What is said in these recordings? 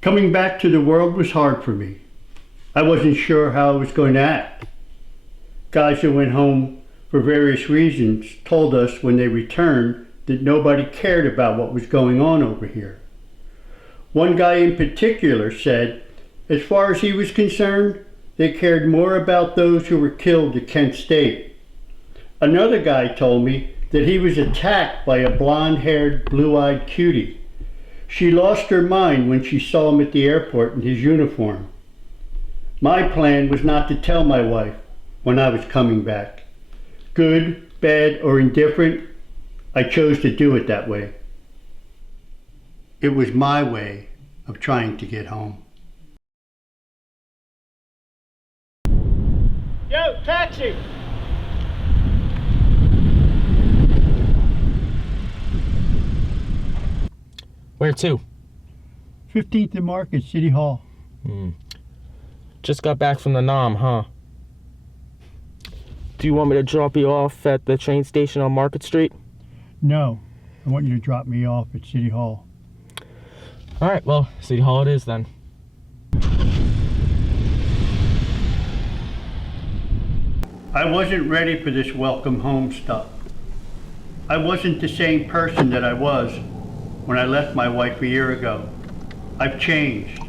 Coming back to the world was hard for me. I wasn't sure how I was going to act. Guys who went home for various reasons told us when they returned that nobody cared about what was going on over here. One guy in particular said, as far as he was concerned, they cared more about those who were killed at Kent State. Another guy told me that he was attacked by a blonde-haired, blue-eyed cutie. She lost her mind when she saw him at the airport in his uniform. My plan was not to tell my wife when I was coming back. Good, bad, or indifferent, I chose to do it that way. It was my way of trying to get home. Yo, taxi! Where to? 15th and Market, City Hall. Just got back from the Nam, huh? Do you want me to drop you off at the train station on Market Street? No, I want you to drop me off at City Hall. Alright, well, City Hall it is then. I wasn't ready for this welcome home stuff. I wasn't the same person that I was when I left my wife a year ago. I've changed,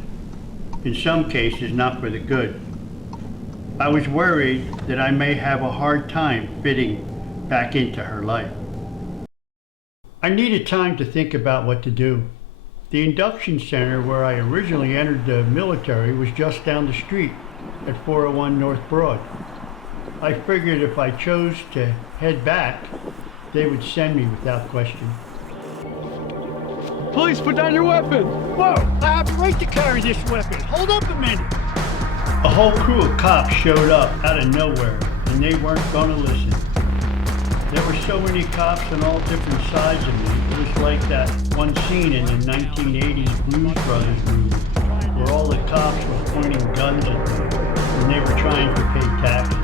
in some cases not for the good. I was worried that I may have a hard time fitting back into her life. I needed time to think about what to do. The induction center where I originally entered the military was just down the street at 401 North Broad. I figured if I chose to head back, they would send me without question. Police, put down your weapon! Whoa! I have the right to carry this weapon! Hold up a minute! A whole crew of cops showed up out of nowhere, and they weren't gonna listen. There were so many cops on all different sides of me. It was like that one scene in the 1980s Blues Brothers movie, where all the cops were pointing guns at me, and they were trying to pay taxes.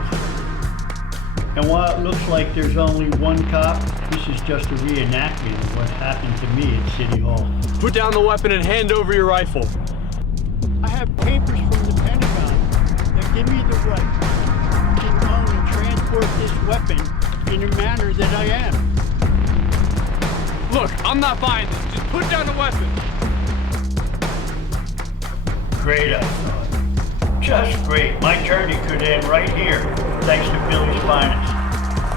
And while it looks like there's only one cop, this is just a reenactment of what happened to me at City Hall. Put down the weapon and hand over your rifle. I have papers from the Pentagon that give me the right to own and transport this weapon in a manner that I am. Look, I'm not buying this. Just put down the weapon. Great, I thought. Just great. My journey could end right here, thanks to Billy's finest.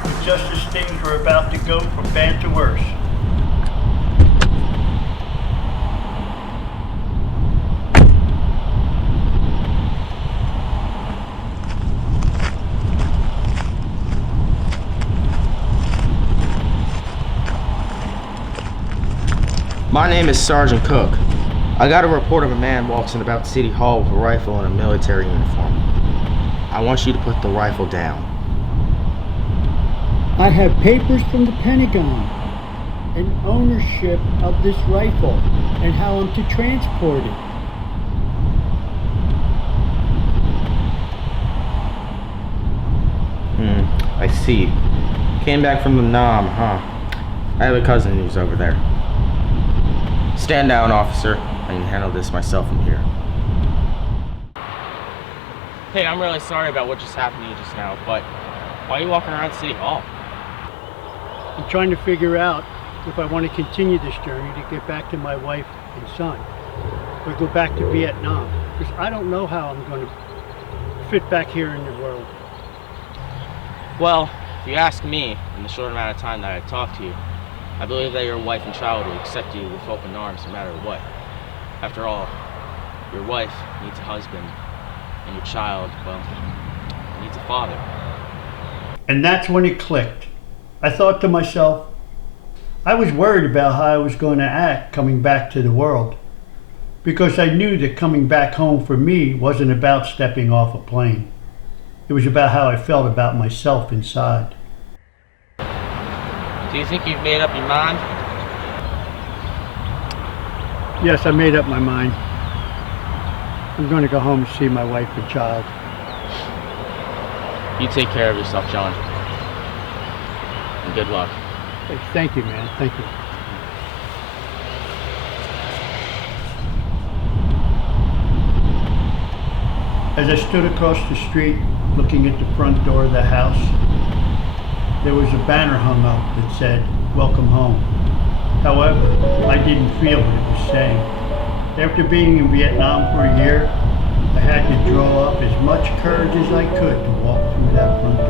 But just as things were about to go from bad to worse. My name is Sergeant Cook. I got a report of a man waltzing about City Hall with a rifle and a military uniform. I want you to put the rifle down. I have papers from the Pentagon and ownership of this rifle and how I'm to transport it. I see. Came back from the Nam, huh? I have a cousin who's over there. Stand down, officer. I can handle this myself from here. Hey, I'm really sorry about what just happened to you just now, but why are you walking around City Hall? I'm trying to figure out if I want to continue this journey to get back to my wife and son, or go back to Vietnam, because I don't know how I'm going to fit back here in the world. Well, if you ask me, in the short amount of time that I talked to you, I believe that your wife and child will accept you with open arms no matter what. After all, your wife needs a husband, and your child, well, needs a father. And that's when it clicked. I thought to myself, I was worried about how I was going to act coming back to the world, because I knew that coming back home for me wasn't about stepping off a plane. It was about how I felt about myself inside. Do you think you've made up your mind? Yes, I made up my mind. I'm going to go home and see my wife and child. You take care of yourself, John. And good luck. Hey, thank you, man. Thank you. As I stood across the street looking at the front door of the house, there was a banner hung up that said, "Welcome home." However, I didn't feel what it was saying. After being in Vietnam for a year, I had to draw up as much courage as I could to walk through that front door.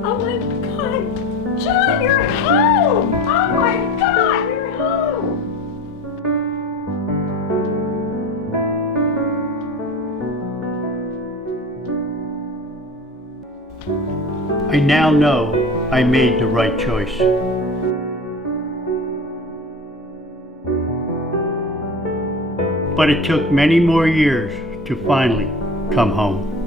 Oh my God, John, you're home! Oh my God, you're home! I now know I made the right choice. But it took many more years to finally come home.